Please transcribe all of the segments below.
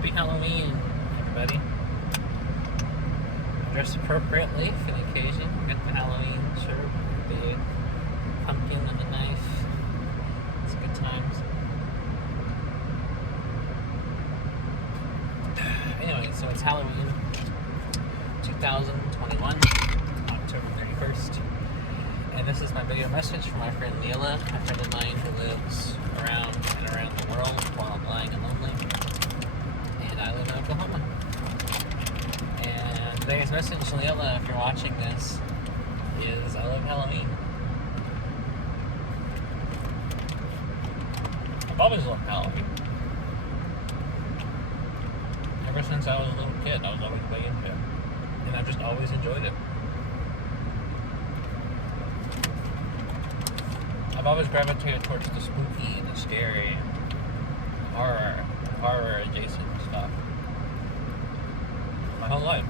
Happy Halloween, everybody. Dress appropriately for the occasion. Got the Halloween shirt, the pumpkin and the knife. It's good times. Anyway, so it's Halloween 2021, October 31st. And this is my video message from my friend Lilla, a friend of mine who lives around the world while lying and lonely. And I live in Oklahoma. And today's message to Lilla, if you're watching this, is I love Halloween. I've always loved Halloween. Ever since I was a little kid, I was always way into it. And I've just always enjoyed it. I've always gravitated towards the spooky and the scary, horror adjacent stuff. My whole life.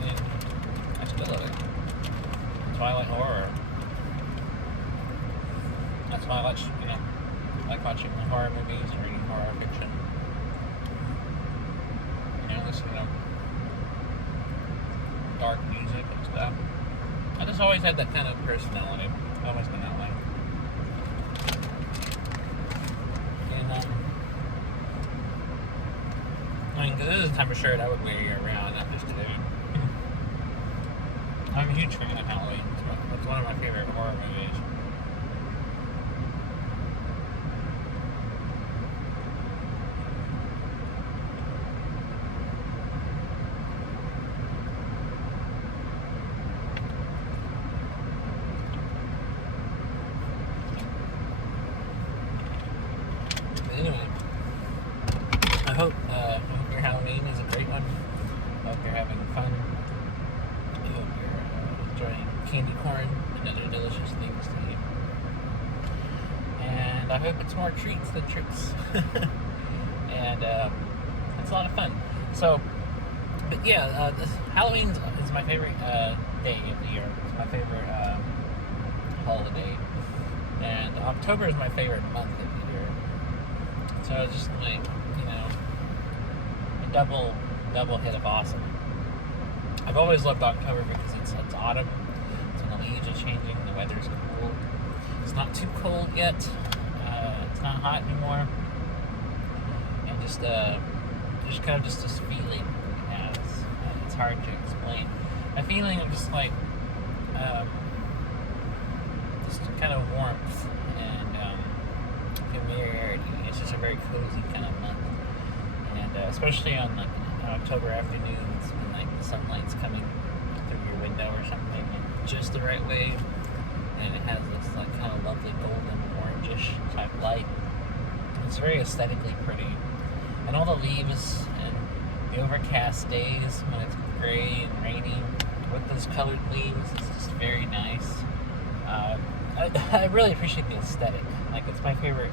And I still love it. That's why I like horror. That's why I like watching horror movies and reading horror fiction. Listening to dark music and stuff. I just always had that kind of personality. I've always been that way. And, because this is the type of shirt I would wear year round, not just today. I'm a huge fan of Halloween. It's one of my favorite horror movies. Anyway, I hope your Halloween is a great one. I hope you're having fun. I hope you're enjoying candy corn and other delicious things to eat. And I hope it's more treats than tricks. And it's a lot of fun. So, but yeah, Halloween is my favorite day of the year. It's my favorite holiday. And October is my favorite month of the year. So it's just like, a double hit of awesome. I've always loved October because it's autumn. So the leaves are changing, the weather's cool. It's not too cold yet. It's not hot anymore. And just kind of just this feeling it has. It's hard to explain. A feeling of just like, just kind of warmth and familiarity. It's just a very cozy kind of month, and especially on like October afternoons when like the sunlight's coming through your window or something in just the right way, and it has this like kind of lovely golden orangish type light. It's very aesthetically pretty, and all the leaves and the overcast days when it's gray and rainy with those colored leaves, it's just very nice. I really appreciate the aesthetic. Like, it's my favorite.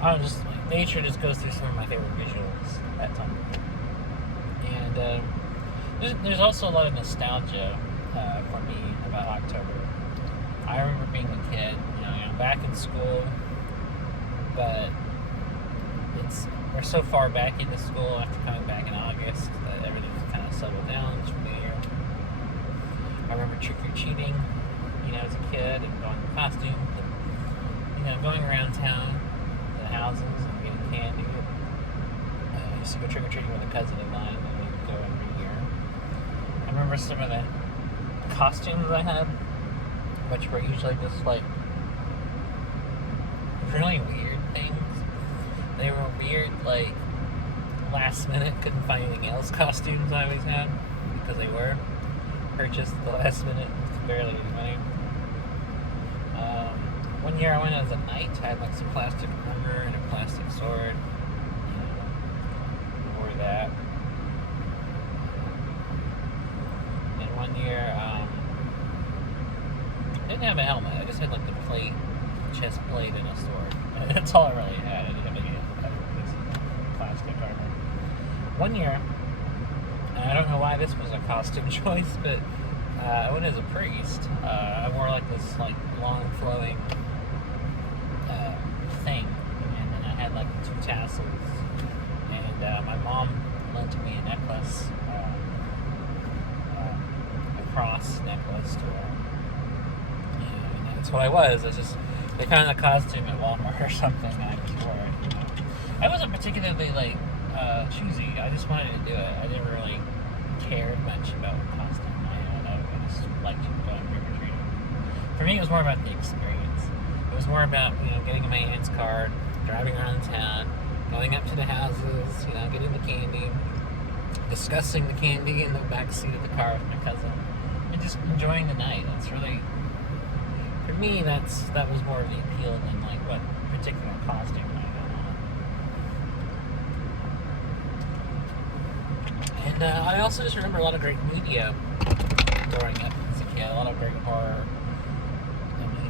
I don't know, just like nature just goes through some of my favorite visuals at time. And there's also a lot of nostalgia for me about October. I remember being a kid, back in school, but we're so far back into school after coming back in August that everything's kind of settled down for the year. I remember trick-or-treating, as a kid, and going in costumes, and, going around town to the houses and getting candy. I used to go trick-or-treating with a cousin of mine, and we'd go every year. I remember some of the costumes I had, which were usually just, like, really weird things. They were weird, like, last minute, couldn't find anything else costumes I always had, because they were purchased at the last minute with barely any money. One year I went as a knight. I had like some plastic armor and a plastic sword. Wore that. And one year, I didn't have a helmet. I just had like the plate, chest plate, and a sword. That's all I really had. I didn't have any plastic armor. One year, and I don't know why this was a costume choice, but I went as a priest. I wore like this like long flowing thing, and then I had like 2 tassels, and my mom lent me a necklace, a cross necklace to wear, and that's what I was. It's just they found the costume at Walmart or something, and I just wore it. I wasn't particularly choosy. I just wanted to do it. I never really cared much about what costume I had. I just liked going trick or treating. For me, it was more about the experience. It was more about getting my aunt's card, driving around town, going up to the houses, getting the candy, discussing the candy in the back seat of the car with my cousin, and just enjoying the night. That's really, for me, that was more of the appeal than like what particular costume I got on. And I also just remember a lot of great media growing up as a kid. A lot of great horror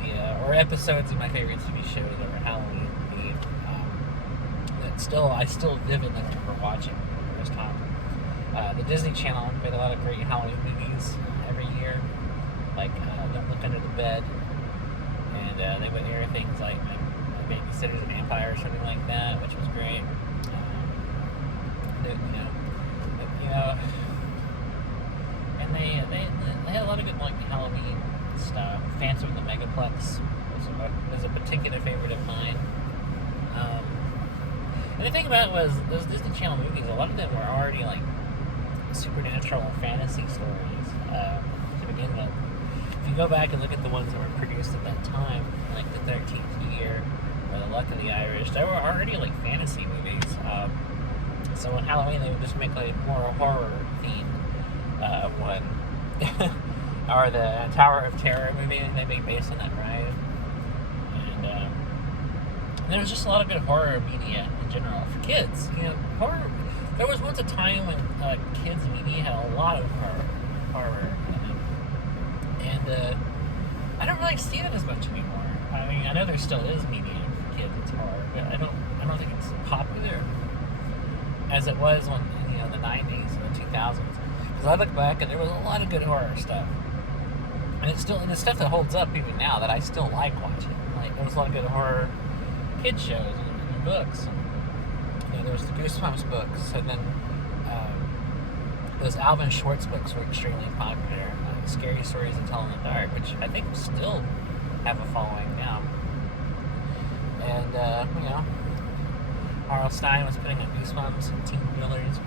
media, or episodes of my favorite TV shows that were Halloween themed. I still vividly remember watching for the first time. The Disney Channel made a lot of great Halloween movies every year, like Don't Look Under the Bed, and they would air things like My Babysitter's Vampire or something like that, which was great. And they had a lot of good like Halloween stuff. Phantom of the Megaplex was a particular favorite of mine. And the thing about it was those Disney Channel movies, a lot of them were already like supernatural or fantasy stories to begin with. If you go back and look at the ones that were produced at that time, like The 13th Year or The Luck of the Irish, they were already like fantasy movies. So on Halloween, they would just make like more horror themed one. Or the Tower of Terror movie they made based on that ride. And there was just a lot of good horror media in general for kids. Horror. There was once a time when kids media had a lot of horror in it, and I don't really see it as much anymore. I mean, I know there still is media for kids that's horror, but I don't think it's popular as it was when the 90s and the 2000s. Because I look back and there was a lot of good horror stuff, and it's stuff that holds up even now that I still like watching. Like there was a lot of good horror kid shows and books. There was the Goosebumps books, and then those Alvin Schwartz books were extremely popular. Scary Stories to Tell in the Dark, which I think still have a following now. And R.L. Stine was putting out Goosebumps and teen thrillers,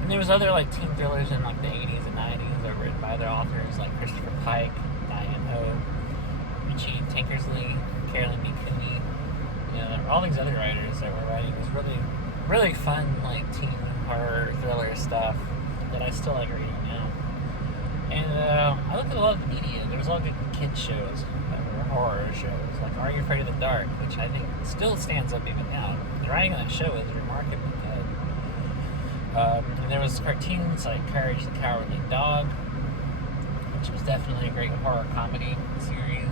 and there was other like teen thrillers in like the 80s and 90s that were written by other authors like Christopher Pike, Diane Ho, Richie Tankersley, Carolyn B. Cooney. All these other writers that were writing was really, really fun, like teen horror thriller stuff that I still like reading now. And I looked at a lot of the media. There was a lot of good kids shows that were horror shows, like Are You Afraid of the Dark, which I think still stands up even now. The writing on that show is remarkably good. And there was cartoons like Courage the Cowardly Dog, which was definitely a great horror comedy series.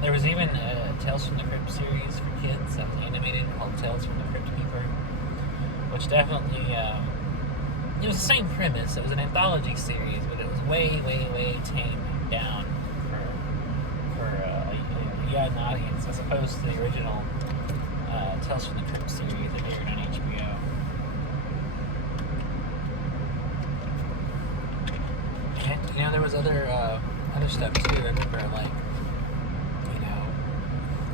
There was even a Tales from the Crypt series for kids that was animated called Tales from the Crypt Keeper, which definitely, it was the same premise. It was an anthology series, but it was way, way, way tamed down for a young audience as opposed to the original Tales from the Crypt series that aired on HBO. And there was other stuff too. I remember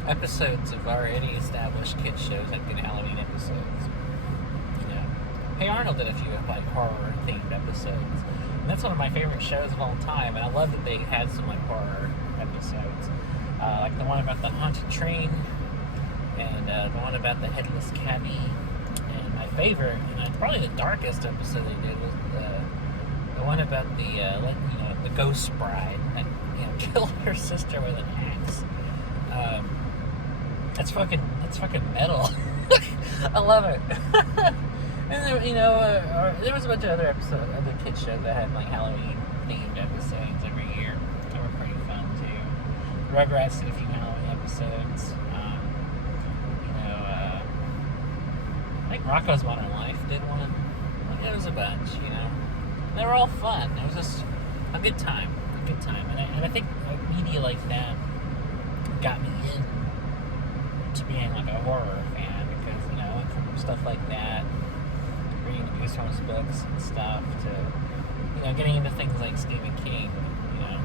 episodes of already established kids shows, like good Halloween episodes. Hey Arnold did a few like horror themed episodes, and that's one of my favorite shows of all time. And I love that they had some like horror episodes, like the one about the haunted train, and the one about the headless cabbie. And my favorite, and probably the darkest episode they did was the one about the ghost bride that killed her sister with an axe. That's fucking metal. I love it. And there was a bunch of other kids shows that had like Halloween themed episodes every year. They were pretty fun too. Rugrats did a few Halloween episodes. I think Rocko's Modern Life did one. There was a bunch. They were all fun. It was just a good time. good time. And I think media like that got me in to being like a horror fan because, you know, I went from stuff like that, reading Goosebumps books and stuff, to, you know, getting into things like Stephen King, you know,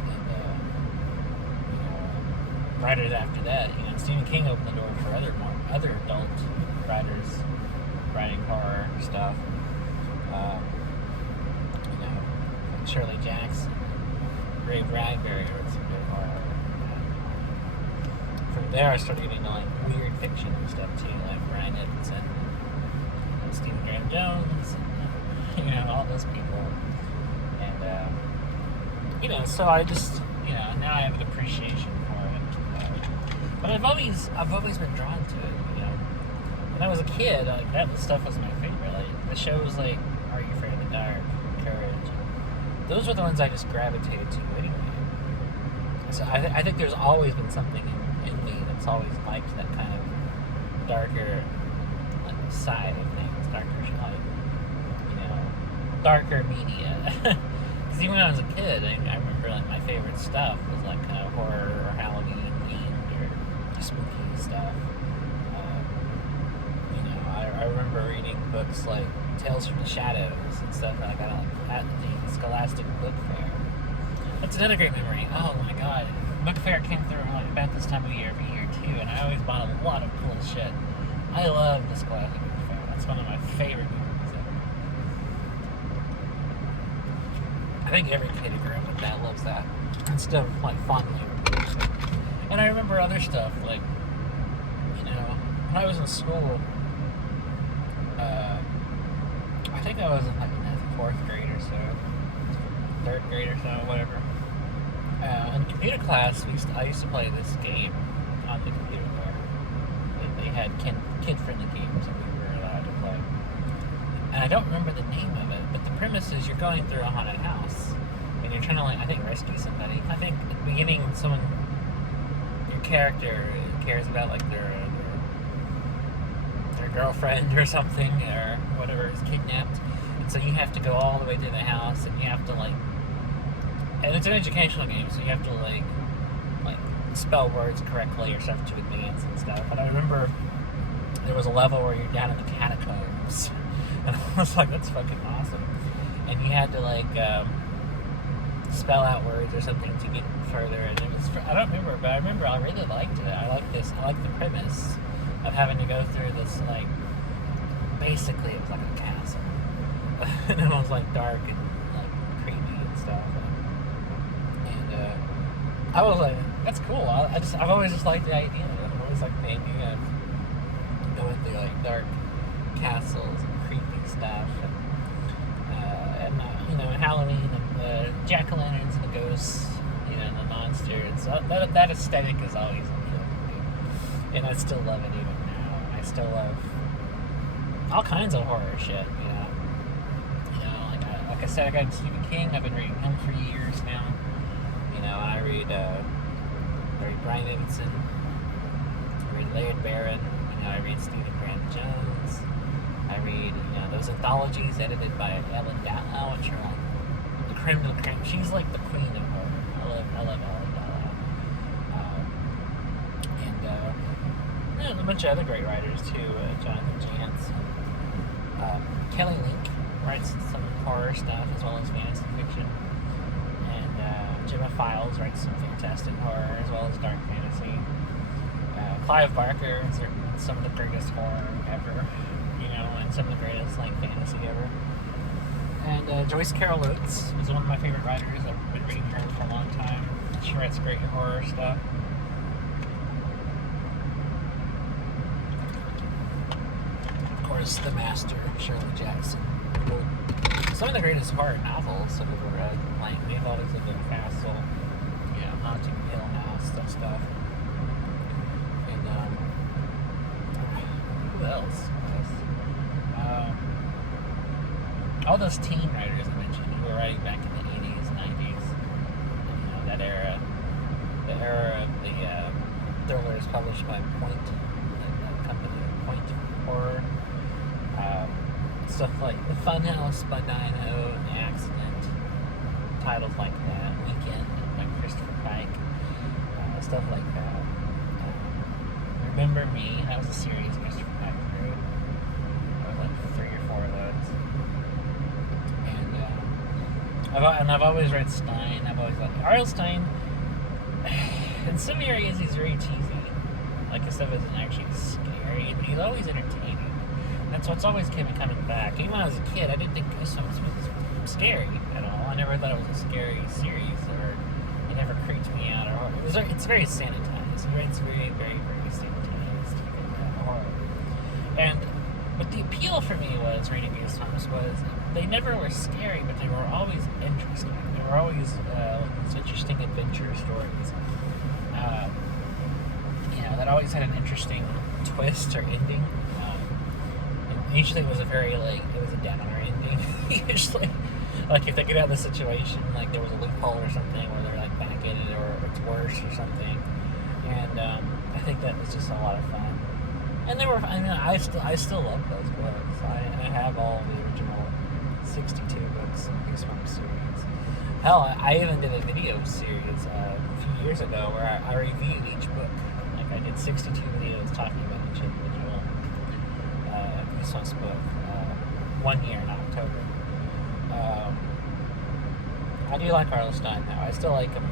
and, you know, writers after that. You know, Stephen King opened the door for other adult writers writing horror stuff. You know, Shirley Jackson, Ray Bradbury wrote some good horror. From there, I started getting into like weird fiction and stuff too, like Brian Evenson, and Stephen Graham Jones, and, you know, all those people. And you know, so I just, you know, now I have an appreciation for it. But I've always been drawn to it. You know, when I was a kid, like that stuff was my favorite. Like the shows like Are You Afraid of the Dark, Courage. Those were the ones I just gravitated to anyway. So I think there's always been something in me that's always liked that kind of darker, like, side of things, darker, like, you know, darker media. Because even when I was a kid, I remember like my favorite stuff was like kind of horror or Halloween themed or spooky stuff. You know, I remember reading books like Tales from the Shadows and stuff like that at the Scholastic Book Fair. That's another great memory. Oh my god. Book Fair came through like about this time of year every year too, and I always bought a lot of cool shit. I love the Scholastic Book Fair. That's one of my favorite memories ever. I think every kid who grew up with that loves that. And stuff like fondly. And I remember other stuff like, you know, when I was in school, I think I was in like fourth grade or so, third grade or so, whatever. In computer class, I used to play this game on the computer there. They had kid-friendly games that we were allowed to play. And I don't remember the name of it, but the premise is you're going through a haunted house, and you're trying to, like, I think, rescue somebody. I think at the beginning, your character cares about, like, their girlfriend or something, or whatever is kidnapped. And so you have to go all the way through the house, and you have to, like, and it's an educational game, so you have to like spell words correctly or stuff to advance and stuff. But I remember there was a level where you're down in the catacombs, and I was like, that's fucking awesome. And you had to like spell out words or something to get further. And it was, I don't remember, but I remember I really liked it. I liked the premise of having to go through this, like, basically it was like a castle, and it was like dark and like creepy and stuff. I was like, that's cool. I've always just liked the idea. I've always liked the idea of going through like dark castles and creepy stuff, and you know, Halloween and the jack-o'-lanterns and the ghosts, you know, and the monsters. That aesthetic is always appealed to me, and I still love it even now. I still love all kinds of horror shit. You know, like I said, I got Stephen King. I've been reading him for years now. You know, I read Brian Evenson, I read Laird Barron, you know, I read Stephen Graham Jones, I read, you know, those anthologies edited by Ellen Datlow, which are like the creme de la creme. She's like the queen of horror. I love Ellen Datlow. And there's a bunch of other great writers too, Jonathan Jantz. Kelly Link writes some horror stuff as well as fantasy fiction. Gemma Files writes some fantastic horror as well as dark fantasy. Clive Barker has written some of the greatest horror ever, you know, and some of the greatest like fantasy ever. And Joyce Carol Oates is one of my favorite writers. I've been reading her for a long time. She writes great horror stuff. Of course, the master, Shirley Jackson. Some of the greatest horror novels I've ever read, like They've Always Lived in a Castle, you know, Haunting Hill House, that stuff. And, who else? All those teen writers I mentioned who were writing back in the 80s, 90s, you know, that era, the era of the thrillers published by Point, the company, Point Horror. Stuff like The Funhouse by Diane O and The Accident, titles like that. Weekend, like Christopher Pike, stuff like that. Remember Me, that was a series Christopher Pike wrote. There was like 3 or 4 of those. And I've always read Stein. I've always liked R.L. Stein. In some areas, he's very cheesy. Like, his stuff isn't actually scary, but he's always entertaining. That's what's always kept me coming back. Even when I was a kid, I didn't think Goosebumps was scary at all. I never thought it was a scary series, or it never creeped me out. It's very sanitized. It's very, very, very sanitized horror. But the appeal for me was reading Goosebumps was they never were scary, but they were always interesting. They were always these interesting adventure stories. That always had an interesting twist or ending. And usually it was a downer ending. Usually, like if they get out of the situation, like there was a loophole or something, where they're like back in it, or it's worse or something. And I think that was just a lot of fun. And they were. I still love those books. I have all the original 62 books in the Goosebumps series. Hell, I even did a video series a few years ago where I reviewed each book. Like I did 62 videos talking about each individual Goosebumps book. 1 year in October. I do like R.L. Stein now. I still like him.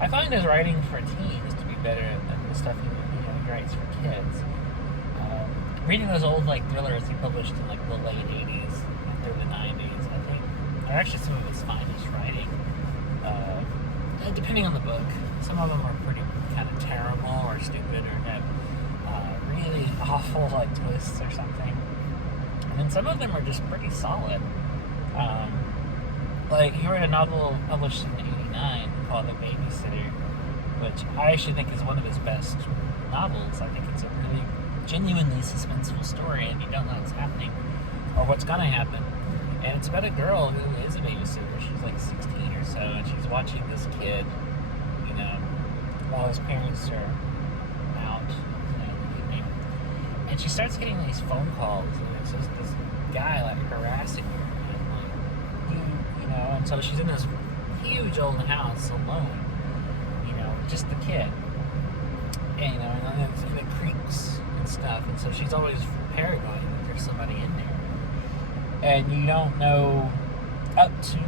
I find his writing for teens to be better than the stuff he writes for kids. Reading those old thrillers he published in the late 80s and through the 90s, I think, are actually some of his finest writing. Depending on the book, some of them are pretty kind of terrible or stupid or have really awful twists or something, and then some of them are just pretty solid. He wrote a novel published in '89 called The Babysitter, which I actually think is one of his best novels. I think it's a really genuinely suspenseful story, and you don't know what's happening or what's going to happen. And it's about a girl who is a babysitter. She's 16 or so, and she's watching this kid, while his parents are out in the evening. And she starts getting these phone calls, and it's just this guy harassing her. And so she's in this huge old house alone, just the kid. And, and it creaks and stuff, and so she's always paranoid that there's somebody in there. And you don't know up to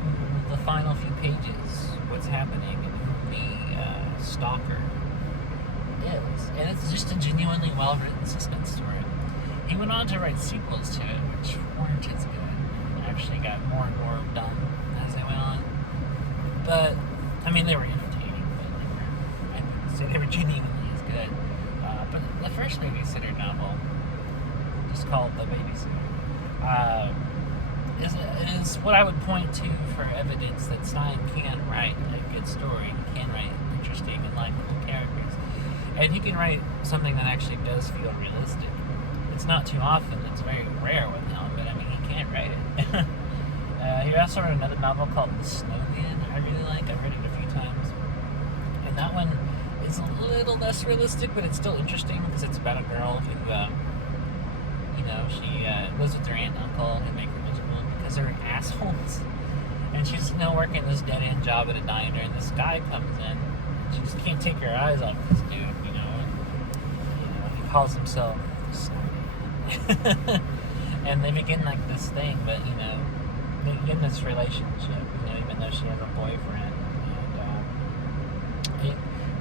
the final few pages what's happening and who the stalker is. And it's just a genuinely well-written suspense story. He went on to write sequels to it, which weren't as good, and actually got more and more done as they went on. But, they were entertaining, but I wouldn't say they were genuinely as good. But the first Babysitter novel, just called The Babysitter, is what I would point to for evidence that Stein can write a good story, he can write interesting and likable characters. And he can write something that actually does feel realistic. It's not too often, it's very rare with him, but he can write it. He also wrote another novel called The Snowman, I really like. I've read it a few times. And that one is a little less realistic, but it's still interesting because it's about a girl who, she lives with her aunt and uncle who make her miserable because they're assholes. And she's, working this dead-end job at a diner, and this guy comes in. She just can't take her eyes off this dude, and, he calls himself Snowman. And they begin this thing, but, they begin this relationship, even though she has a boyfriend. And it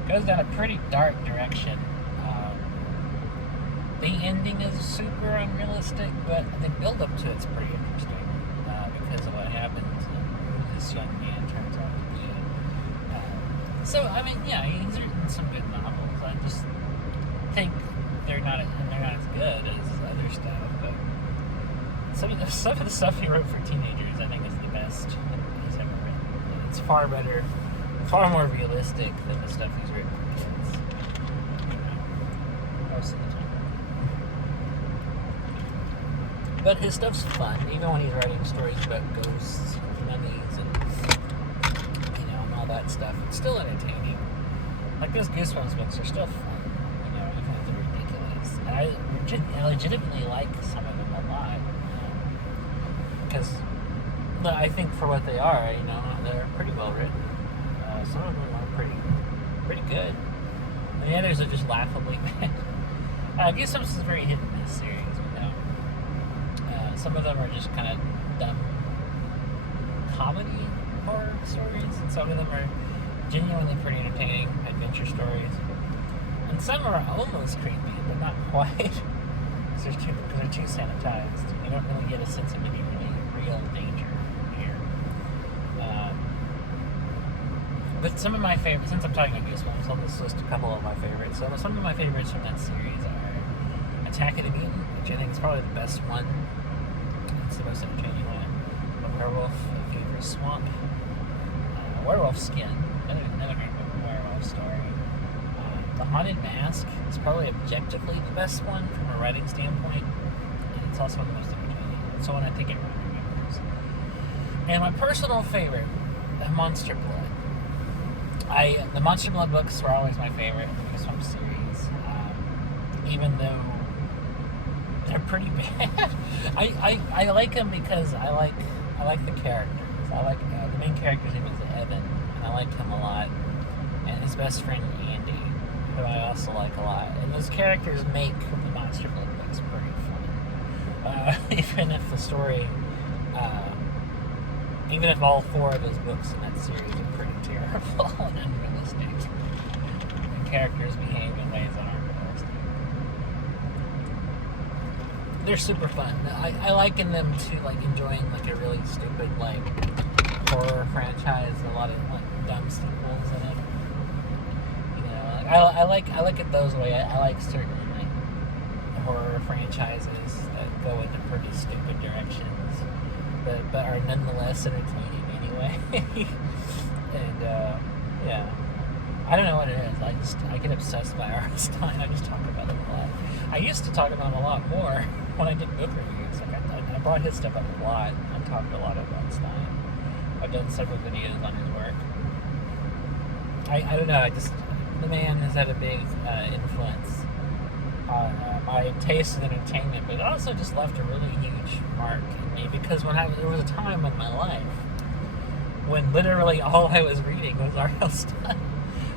goes down a pretty dark direction. The ending is super unrealistic, but the build-up to it's pretty interesting because of what happens and who this young man turns out to be. He's written some good novels. I just think they're not as good as other stuff, but some of the stuff he wrote for teenagers, I think, is the best he's ever written. It's far better, far more realistic than the stuff he's written for kids. Most of the time. But his stuff's fun, even when he's writing stories about ghosts and mummies and all that stuff. It's still entertaining. Those Goosebumps books are still fun, even if they're ridiculous. And I legitimately like some of them a lot. Because But I think for what they are, they're pretty well written. Some of them are pretty good. And the others are just laughably bad. Goosebumps is a very hit and miss series, some of them are just kind of dumb comedy horror stories, and some of them are genuinely pretty entertaining adventure stories. And some are almost creepy, but not quite, because they're too sanitized. You don't really get a sense of any really real danger here. But some of my favorites, since I'm talking about Goosebumps, I'll just list a couple of my favorites. So some of my favorites from that series are Attack of the Mutant, which I think is probably the best one. It's the most entertaining one. A Werewolf Fever Swamp. Werewolf Skin, another great werewolf story. The Haunted Mask is probably objectively the best one from a writing standpoint, and it's also one of the most entertaining. It's the one I think everyone remembers. And my personal favorite, the Monster Blood. The Monster Blood books were always my favorite in the Goosebumps series, even though they're pretty bad. I like them because I like the characters. I like the main character's name is Evan, and I like him a lot. And his best friend Andy, who I also like a lot. And those characters make the Monster Blood books pretty fun. Even if the story, even if all four of those books in that series are pretty terrible and unrealistic, the characters behave in ways that aren't realistic. They're super fun. I liken them to like enjoying like a really stupid like horror franchise. A lot of like dumb sequels in it. I like it those way. I like certain like horror franchises that go into pretty stupid directions, but are nonetheless entertaining anyway. And yeah, I don't know what it is. I get obsessed by R.L. Stine. I just talk about it a lot. I used to talk about him a lot more when I did book reviews. Like I brought his stuff up a lot. I talked a lot about Stine. I've done several videos on his work. I don't know. The man has had a big influence on my taste in entertainment, but it also just left a really huge mark in me, because there was a time in my life when literally all I was reading was R.L. Stine.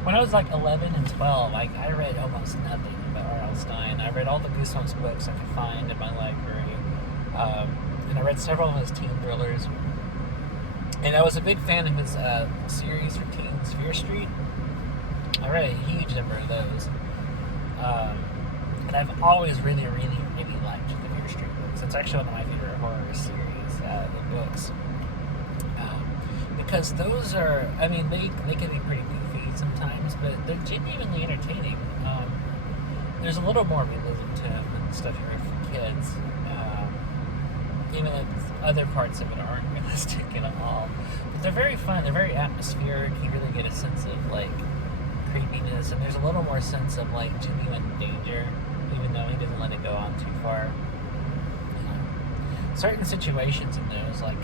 When I was like 11 and 12, I read almost nothing about R.L. Stine. I read all the Goosebumps books I could find in my library, and I read several of his teen thrillers. And I was a big fan of his series for teens, Fear Street. I read a huge number of those. And I've always really, really, really liked the Fear Street books. It's actually one of my favorite horror series, the books. Because those are, they can be pretty goofy sometimes, but they're genuinely entertaining. There's a little more realism to them than stuff you read for kids. Even if other parts of it aren't realistic at all. But they're very fun, they're very atmospheric. You really get a sense of, like, creepiness, and there's a little more sense of, like, genuine danger, even though he doesn't let it go on too far. Certain situations in those, like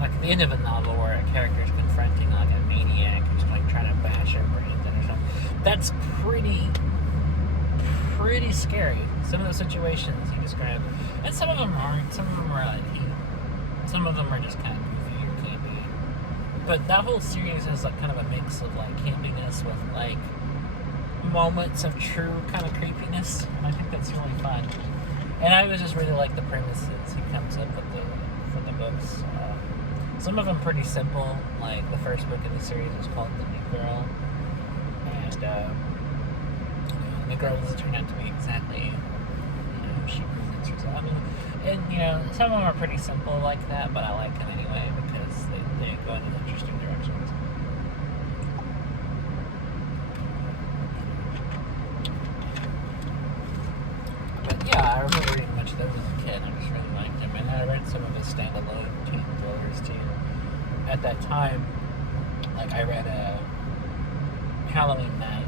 at the end of a novel where a character is confronting, like, a maniac who's, like, trying to bash her brains in or something, that's pretty scary. Some of the situations he described, and some of them aren't. Some of them are like some of them are just kind of goofy or campy. But that whole series has like kind of a mix of like campiness with like moments of true kind of creepiness, and I think that's really fun. And I was just really like the premises he comes up with for the books. Some of them pretty simple. Like the first book in the series was called The New Girl, and the girl doesn't turn out to be exactly who she presents herself. And some of them are pretty simple like that, but I like them anyway because they go in interesting directions. But yeah, I remember reading much of those as a kid. I just really liked them, and I read some of his standalone teen thrillers too. At that time, like I read Halloween Night.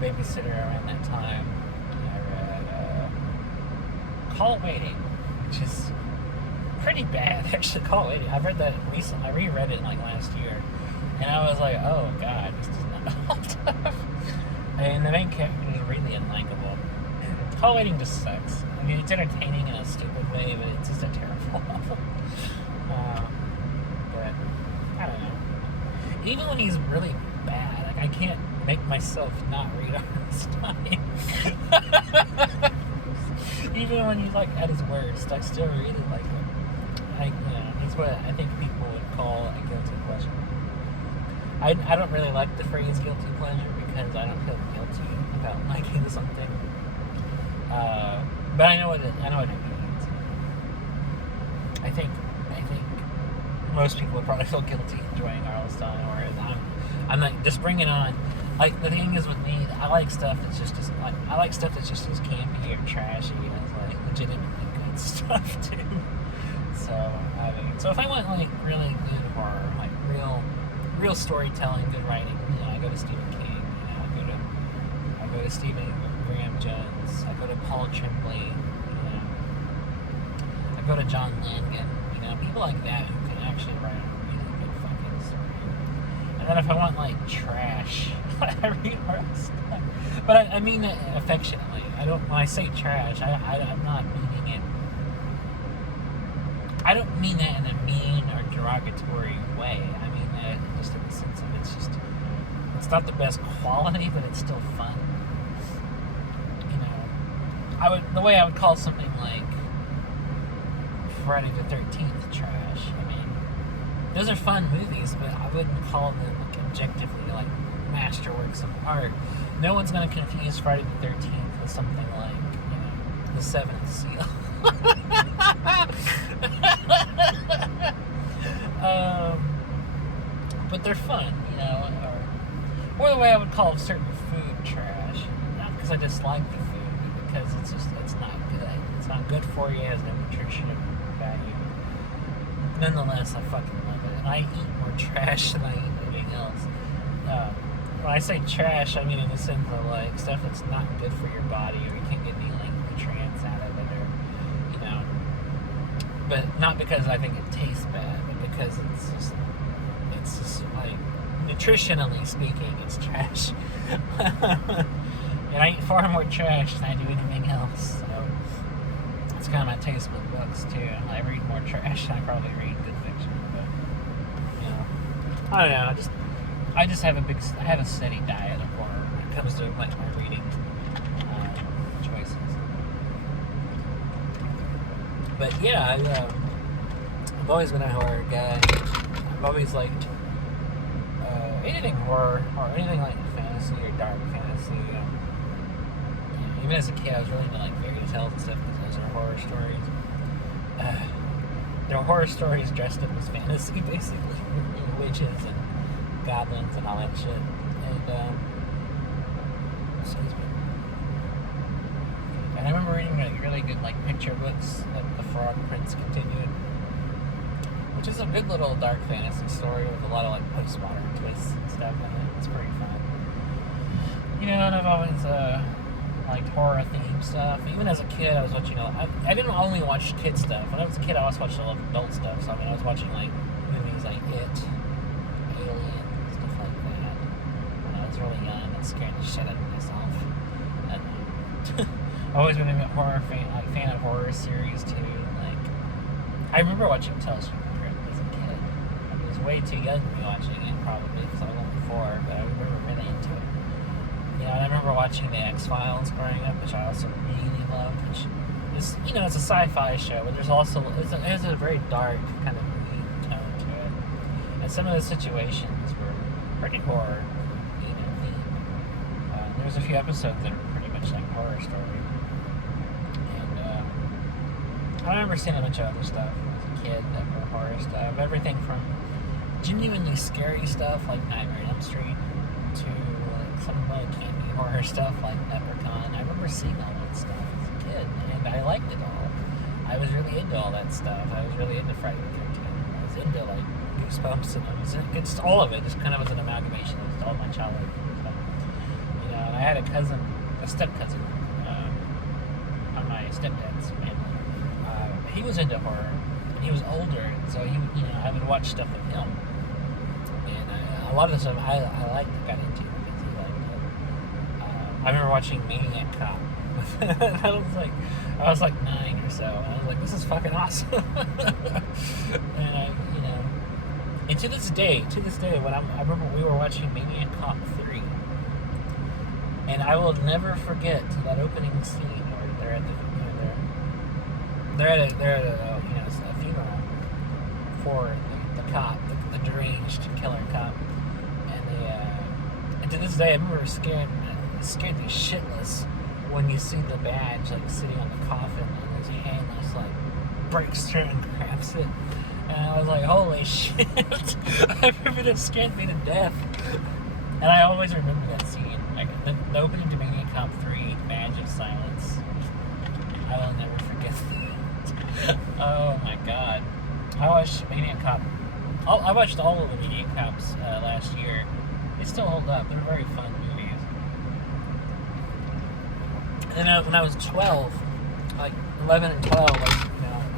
Babysitter around that time. I read Call It Waiting, which is pretty bad, actually. Call It Waiting. I've read that recently. I reread it like last year, and I was like, oh god, this does not hold up. And the main character is really unlikable. Call It Waiting just sucks. It's entertaining in a stupid way, but it's just a terrible even when he's really bad, like, I can't make myself not read Arnstein. Even when he's like at his worst, I still read it. Like, it's what I think people would call a guilty pleasure. I don't really like the phrase guilty pleasure because I don't feel guilty about liking something. But I know what it means. I think most people would probably feel guilty enjoying Arnstein, whereas I'm like, just bring it on. Like, the thing is with me, I like stuff that's just as campy or trashy as like legitimately good stuff too. So so if I want like really good horror, like real storytelling, good writing, I go to Stephen King. I go to Stephen Graham Jones. I go to Paul Tremblay. I go to John Langan. People like that who can actually write a really good fucking story. And then if I want like trash, I read horror stuff. But I mean it affectionately. When I say trash, I'm not meaning it. I don't mean that in a mean or derogatory way. I mean that just in the sense of it's not the best quality, but it's still fun. The way I would call something like Friday the 13th trash. I mean, those are fun movies, but I wouldn't call them like objectively like masterworks of art. No one's going to confuse Friday the 13th with something like, The Seventh Seal. But they're fun, or the way I would call certain food trash. Not because I dislike the food, but because it's not good. It's not good for you, it has no nutrition value. Nonetheless, I fucking love it. And I eat more trash than I eat anything else. When I say trash, I mean in the sense of like stuff that's not good for your body, or you can't get any like nutrients out of it, or but not because I think it tastes bad, but because it's just like, nutritionally speaking, it's trash. And I eat far more trash than I do anything else. So it's kind of my taste with books too. I read more trash than I probably read good fiction. But I don't know. I just have a steady diet of horror when it comes to like my reading choices. But yeah, I've always been a horror guy. I've always liked anything horror or anything like fantasy or dark fantasy. Even as a kid, I was really into like fairy tales and stuff because those are horror stories. They're horror stories dressed up as fantasy, basically, witches and goblins and all that shit. And excuse me. And I remember reading like really good like picture books, like The Frog Prince Continued, which is a good little dark fantasy story with a lot of like postmodern twists and stuff in it. It's pretty fun. And I've always liked horror themed stuff. Even as a kid, I was watching I didn't only watch kid stuff. When I was a kid, I also watched a lot of adult stuff. So I was watching like movies like It, Alien, stuff like that. When I was really young, and scared the shit out of myself. And I've always been a fan of horror series too. Like, I remember watching Tales from the Crypt as a kid. I was way too young to be watching it, probably, because I was only 4, but I remember really into it. And I remember watching The X-Files growing up, which I also really loved, which is, it's a sci-fi show, but there's also, it has a very dark kind of moody tone to it. And some of the situations were pretty horror, themed. There's a few episodes that are pretty much like horror story. And I remember seeing a bunch of other stuff as a kid that were horror stuff. Everything from genuinely scary stuff like Nightmare on Elm Street to like some like campy horror stuff like Leprechaun. I remember seeing all that stuff as a kid, and I liked it all. I was really into all that stuff. I was really into Friday the 13th. I was into like Goosebumps, and it's all of it. Just kind of was an amalgamation of all my childhood. And I had a step cousin on my stepdad's family. He was into horror, and he was older, so I would watch stuff with him. And a lot of the stuff I got into because he liked it. I remember watching Maniac Cop. I was like 9 or so, and I was like, this is fucking awesome. And And to this day, I remember we were watching Maniac Cop 3, and I will never forget that opening scene where they're at the, they're at a funeral for the cop, the deranged killer cop, and to this day, I remember it scared me shitless when you see the badge like sitting on the coffin, and his hand just like breaks through and grabs it. And I was like, holy shit. I remember it scared me to death. And I always remember that scene. Like, the opening to Maniac Cop 3, Badge of Silence. I will never forget that. Oh my god. I watched Maniac Cop. I watched all of the Maniac Cops last year. They still hold up. They're very fun movies. And then when I was 12, like 11 and 12,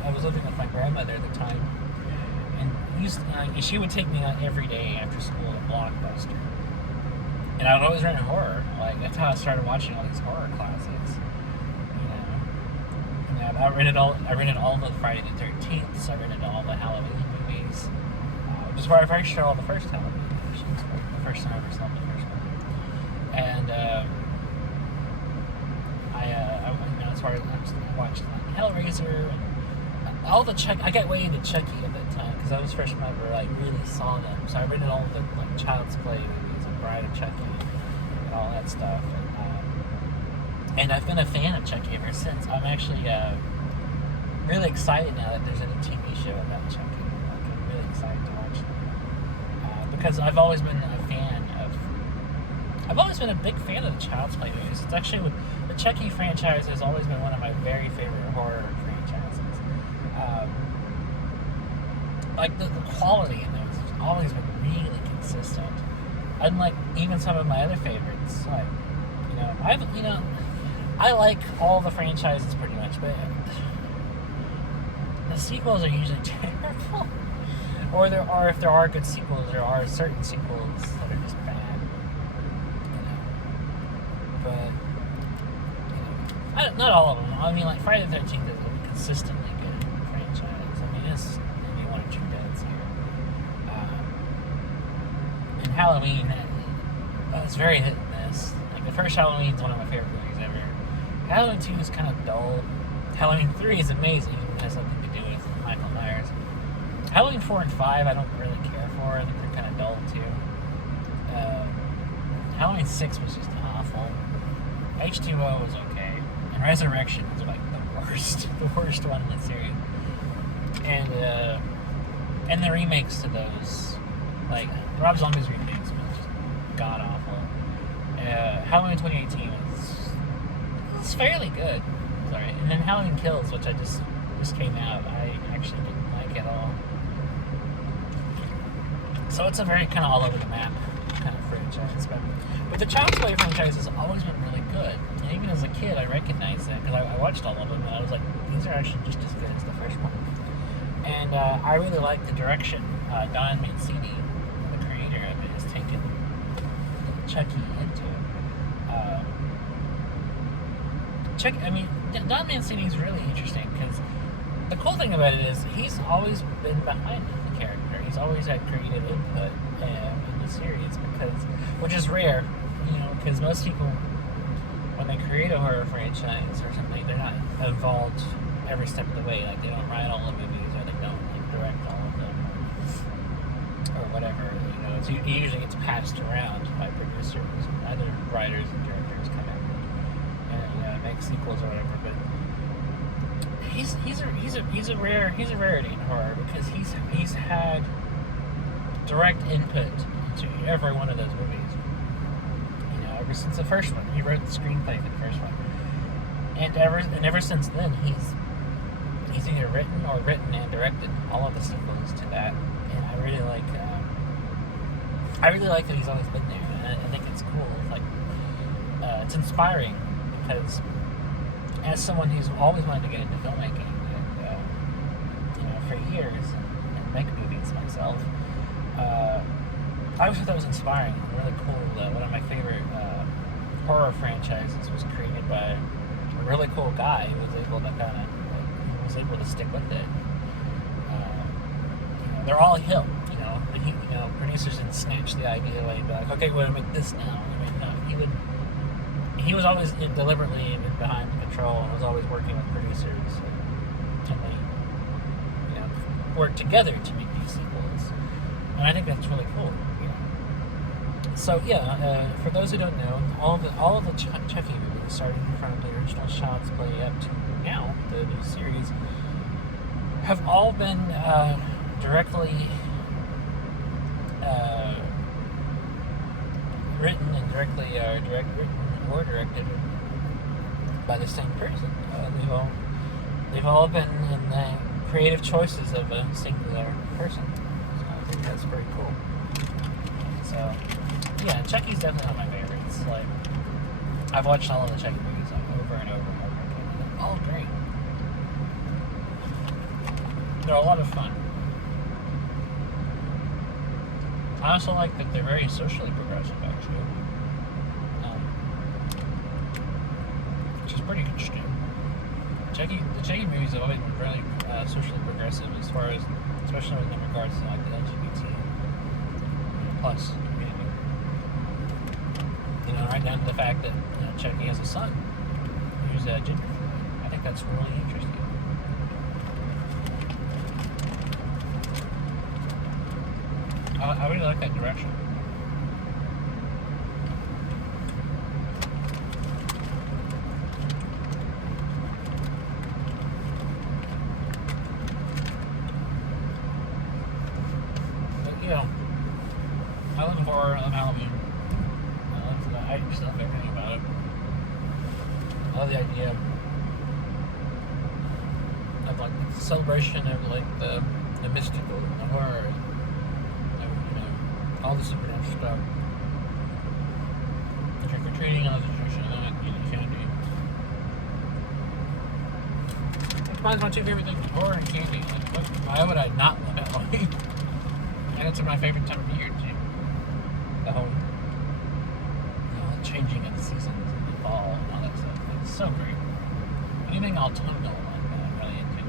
I was living with my grandmother at the time. And she would take me out every day after school to Blockbuster. And I would always rent a horror. Like, that's how I started watching all these horror classics. And I rented all the Friday the 13th, so I rented all the Halloween movies. Which is where I first saw all the first Halloween movies. The first time I ever saw the first one. And that's where I watched like Hellraiser and all the Chucky. I got way into Chucky at that time because I was first time I ever like really saw them. So I rented all the like Child's Play movies and Bride of Chucky and all that stuff. And I've been a fan of Chucky ever since. I'm actually really excited now that there's a new TV show about Chucky. Like, I'm really excited to watch it because I've always been a fan of. I've always been a big fan of the Child's Play movies. It's actually the Chucky franchise has always been one of my very favorite horror franchises. Like the quality in those has always been really consistent. Unlike even some of my other favorites, like I like all the franchises pretty much, but the sequels are usually terrible. Or if there are good sequels, there are certain sequels that are just bad. But not all of them. I mean, like Friday the 13th is a consistently good franchise. I mean, it's maybe one or two deaths here. And Halloween, it's very hit and miss. Like the first Halloween is one of my favorite movies ever. Halloween 2 is kind of dull. Halloween 3 is amazing. It has something to do with Michael Myers. Halloween 4 and 5 I don't really care for. I think they're kind of dull too. Halloween 6 was just awful. H2O was okay. And Resurrection was like the worst one in the series. And the remakes to those, like Rob Zombie's remakes was just god awful. Halloween 2018 was fairly good. Sorry. And then Halloween Kills, which I just came out, I actually didn't like at all. So it's a very kind of all over the map kind of franchise. But the Child's Play franchise has always been really good. And even as a kid, I recognized that because I watched all of them and I was like, these are actually just as good as the first one. And I really like the direction Don Mancini, the creator of it, has taken Chucky into. Don Mancini is really interesting because the cool thing about it is he's always been behind the character. He's always had creative input in the series which is rare, because most people, when they create a horror franchise or something, they're not involved every step of the way. Like, they don't write all the movies or they don't direct all of them or whatever. It usually gets passed around by producers and other writers and directors come in and make sequels or whatever. But he's a rarity in horror because he's had direct input into every one of those movies. Ever since the first one, he wrote the screenplay for the first one, and ever since then, he's either written and directed all of the sequels to that. And I really like that he's always been there, and I think it's cool. It's inspiring because as someone who's always wanted to get into filmmaking and for years and make movies myself, I always thought that was inspiring and really cool. One of my favorite horror franchises was created by a really cool guy who was able to stick with it. They're all him. producers didn't snatch the idea away and be like, okay, we're gonna make this now. I mean, no, he was always deliberately behind the control and was always working with producers, and they, work together to make these sequels. And I think that's really cool. So yeah, for those who don't know, all of the Chucky movies, starting from the original Child's Play up to now, the new series, have all been directly written and directed by the same person. They've all been in the creative choices of a singular person. So I think that's pretty cool. So yeah, Chucky's definitely one of my favorites. Like, I've watched all of the Chucky movies over and over and over again. They're all great. They're a lot of fun. I also like that they're very socially progressive, actually. Which is pretty interesting. The Chucky movies have always been really socially progressive as far as, especially in regards to like the LGBT plus community. Right down to the fact that Chucky has a son who's ginger. I think that's really interesting. I really like that direction. But I love horror, I love Halloween. I just love everything about it. I love the idea of like the celebration of like the mystical, the horror, all the supernatural stuff. Trick or treating, all the tradition, candy. Mine's my two favorite things: horror and candy. Like, why would I not love Halloween? And it's my favorite time of year too. The whole changing of the seasons and the fall and all that stuff. It's so great. Anything autumnal like that, I'm really into it.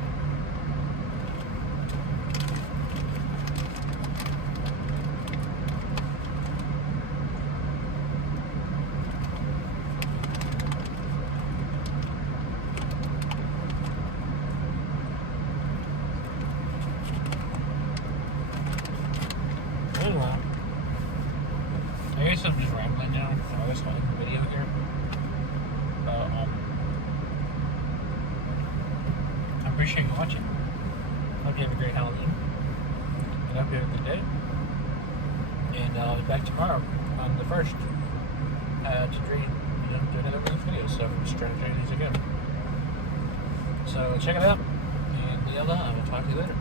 Anyway, I guess I'm just rambling now. I guess I'll end the video here. I appreciate you watching. Hope you have a great Halloween. And hope you have a good day. And I'll be back tomorrow on the 1st to do another video. So I'm just trying to train these again. So check it out. And I will talk to you later.